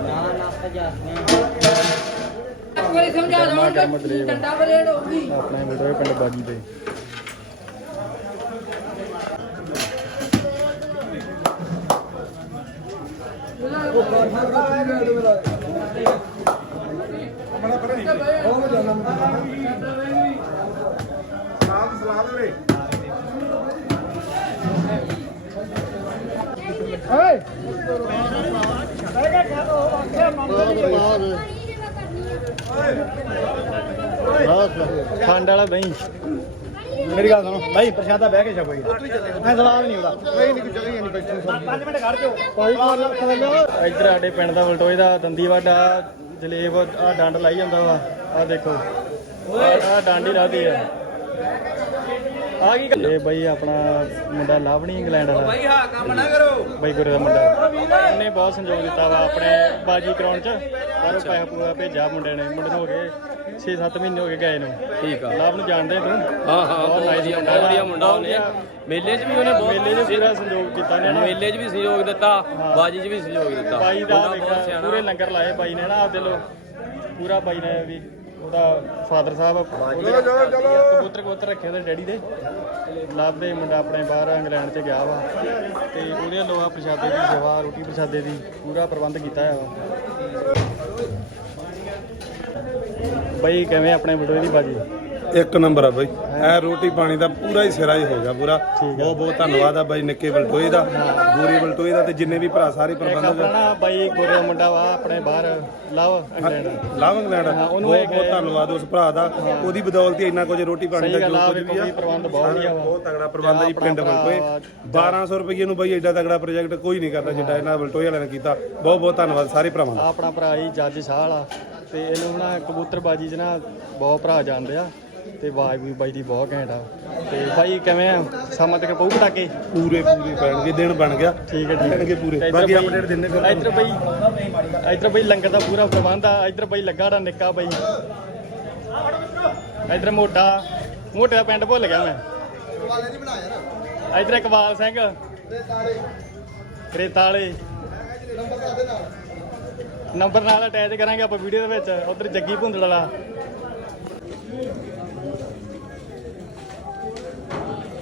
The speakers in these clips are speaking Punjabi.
ਨਾ ਨਾ ਭਜਾਸਨੇ ਕੋਈ ਸਮਝਾ ਦੋ ਗਰਮ ਦਲੇਰ। ਡੰਡਾ ਬਰੇਡ ਹੋਊਗੀ ਆਪਣੇ ਬਟੋਏ ਪਿੰਡ ਬਾਜੀ ਖੰਡ ਵਾਲਾ ਮੇਰੀ ਗੱਲ ਸੁਣੋ। ਭਾਈ ਪ੍ਰਸ਼ਾਦਾ ਬਹਿ ਕੇ ਛਕੋ ਜੀ। ਮੈਂ ਸਵਾਦ ਨਹੀਂ ਉਹਦਾ ਕੋਈ ਨਹੀਂ ਜਗ੍ਹਾ ਨਹੀਂ ਬੈਠੀ 5 ਮਿੰਟ ਖੜ ਜਾਓ ਕੋਈ ਇੱਧਰ ਸਾਡੇ ਪਿੰਡ ਦਾ ਵਲਟੋਏ ਦਾ ਦੰਦੀ ਵਾਡਾ ਜਲੇਬ ਆ ਡੰਡ ਲਾਈ ਜਾਂਦਾ ਵਾ। ਆ ਦੇਖੋ। ਆ ਡੰਡ ਹੀ ਲਾਦੀ ਆ। ਆ ਕੀ ਇਹ ਬਈ ਆਪਣਾ ਮੁੰਡਾ ਲਾਵਣੀ ਇੰਗਲੈਂਡ ਵਾਲਾ। ਭਾਈ ਹਾਂ ਕੰਮ ਨਾ ਕਰੋ। ਬਈ ਗੁਰੇ ਦਾ ਮੁੰਡਾ। ਉਹਨੇ ਬਹੁਤ ਸੰਯੋਗ ਦਿੱਤਾ ਵਾ ਆਪਣੇ ਬਾਜੀ ਕਰਾਉਣ ਚ। ਬਾਹਰੋਂ ਪੈਸਾ ਪੂਰਾ ਭੇਜਿਆ ਮੁੰਡੇ ਨੇ। ਮੁੰਡੇ ਨੂੰ ਹੋ ਗਏ 6-7 ਮਹੀਨੇ ਹੋ ਗਏ ਗਏ ਨੂੰ। ਠੀਕ ਆ। ਲਾਭ ਨੂੰ ਜਾਣਦੇ ਤੂੰ? ਹਾਂ ਹਾਂ ਬਹੁਤ ਵਧੀਆ ਬਹੁਤ ਵਧੀਆ ਮੁੰਡਾ ਉਹਨੇ। ਮੇਲੇ 'ਚ ਵੀ ਉਹਨੇ ਬਹੁਤ ਮੇਲੇ 'ਚ ਪੂਰਾ ਸੰਯੋਗ ਕੀਤਾ ਨੇ ਨਾ। ਮੇਲੇ 'ਚ ਵੀ ਸਹਿਯੋਗ ਦਿੱਤਾ ਬਾਜੀ 'ਚ ਵੀ ਸਹਿਯੋਗ ਦਿੱਤਾ। ਬਾਈ ਦਾ ਮੁੰਡਾ। ਪੂਰੇ ਲੰਗਰ ਲਾਏ ਬਾਈ ਨੇ ਨਾ ਆਪਦੇ ਲੋ ਪੂਰਾ ਬਾਈ ਨੇ ਵੀ ਉਹਦਾ ਫਾਦਰ ਸਾਹਿਬ ਚਲੋ ਚਲੋ ਚਲੋ। ਕਬੂਤਰ ਕਬੂਤਰ ਰੱਖੇ ਉਹਦੇ ਡੈਡੀ ਦੇ। ਲਾਭ ਦੇ ਮੁੰਡਾ ਆਪਣੇ ਬਾਹਰ ਇੰਗਲੈਂਡ 'ਚ ਗਿਆ ਵਾ। ਤੇ ਉਹਦੇ ਲੋਹਾ ਪ੍ਰਸ਼ਾਦੇ ਦੀ ਸੇਵਾ ਰੋਟੀ ਪ੍ਰਸ਼ਾਦੇ ਦੀ ਪੂਰਾ ਪ੍ਰਬੰਧ ਕੀਤਾ ਹੈ ਵਾ ਬਾਈ ਕਿਵੇਂ ਆਪਣੇ ਬਟੋਏ ਦੀ ਬਾਜੀ? ਇੱਕ ਨੰਬਰ ਆ ਬਾਈ। ਐ ਰੋਟੀ ਪਾਣੀ ਦਾ ਪੂਰਾ ਹੀ ਸਿਰਾ ਹੀ ਹੋ ਗਿਆ ਪੂਰਾ। ਬਹੁਤ ਬਹੁਤ ਧੰਨਵਾਦ ਆ ਬਾਈ ਨਿੱਕੇ ਬਲਟੋਏ ਦਾ ਗੋਰੀ ਬਲਟੋਏ ਦਾ ਤੇ ਜਿੰਨੇ ਵੀ ਭਰਾ ਸਾਰੇ ਪ੍ਰਬੰਧਕ। ਆਪਣਾ ਬਾਈ ਗੋਰੇ ਮੁੰਡਾ ਵਾ ਆਪਣੇ ਬਾਹਰ ਲਵ ਇੰਗਲੈਂਡ। ਲਵ ਇੰਗਲੈਂਡ। ਉਹਨੂੰ ਬਹੁਤ ਇਹ ਬਹੁਤ ਧੰਨਵਾਦ ਉਸ ਭਰਾ ਦਾ। ਉਹਦੀ ਬਦੌਲਤ ਹੀ ਇੰਨਾ ਕੁਝ ਰੋਟੀ ਪਾਣੀ ਸਹੀ ਦਾ ਆ ਜੋ ਕੁਝ ਵੀ ਵੀ ਆ। ਪ੍ਰਬੰਧ ਬਹੁਤ ਵਧੀਆ ਵਾ। ਬਹੁਤ ਤਗੜਾ ਪ੍ਰਬੰਧ ਜੀ ਪਿੰਡ ਬਲਟੋਏ। 1200 ਰੁਪਏ ਨੂੰ ਬਾਈ ਐਡਾ ਤਗੜਾ ਪ੍ਰੋਜੈਕਟ ਕੋਈ ਨਹੀਂ ਕਰਦਾ ਜਿੱਡਾ ਇਹਨਾਂ ਬਲਟੋਏ ਵਾਲਿਆਂ ਨੇ ਕੀਤਾ। ਬਹੁਤ ਬਹੁਤ ਧੰਨਵਾਦ ਸਾਰੇ ਭਰਾਵਾਂ ਦਾ। ਆਪਣਾ ਭਰਾ ਹੀ ਜੱਜ ਸ਼ਾਹ ਵਾਲਾ ਤੇ ਇਹਨੂੰ ਨਾ ਕਬੂਤਰਬਾਜੀ 'ਚ ਨਾ ਬਹੁਤ ਭਰਾ ਜਾਣਦੇ ਆ। ਤੇ ਆਵਾਜ਼ ਵੀ ਬਾਈ ਦੀ ਬਹੁਤ ਘੈਂਟ ਆ। ਤੇ ਬਾਈ ਕਿਵੇਂ ਆ? ਸਮਾਂ ਤੱਕ ਪਊ ਪਟਾਕੇ? ਪੂਰੇ ਪੂਰੇ ਪੈਣਗੇ ਦਿਨ ਬਣ ਗਿਆ। ਠੀਕ ਹੈ ਠੀਕ ਪੈਣਗੇ ਪੂਰੇ। ਬਾਕੀ ਅਪਡੇਟ ਦਿੰਦੇ ਫਿਰ ਇੱਧਰ ਬਾਈ ਇੱਧਰ ਬਾਈ ਲੰਗਰ ਦਾ ਪੂਰਾ ਪ੍ਰਬੰਧ ਆ। ਇੱਧਰ ਬਾਈ ਲੱਗਾ ੜਾ ਨਿੱਕਾ ਬਾਈ। ਇੱਧਰ ਮੋਟਾ ਮੋਟੇ ਦਾ ਪਿੰਡ ਭੁੱਲ ਗਿਆ ਮੈਂ। ਇੱਧਰ ਇਕਬਾਲ ਸਿੰਘ। ਰੇਤਾ ਵਾਲੇ। ਨੰਬਰ ਨਾਲ ਅਟੈਚ ਕਰਾਂਗੇ ਆਪਾਂ ਵੀਡੀਓ ਦੇ ਵਿੱਚ। ਉਧਰ ਜੱਗੀ ਭੁੰਦੜ ਵਾਲਾ।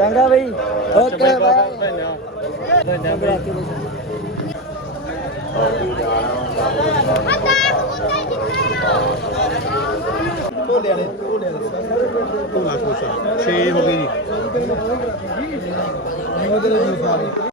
ਚੰਗਾ ਬਈ। ਓਕੇ ਬਾਏ ਢੋਲੇ ਵਾਲੇ ਢੋਲੇ ਵਾਲੇ ਢੋਲਾ ਕੋਸਾ 6 ਹੋ ਗਏ ਜੀ।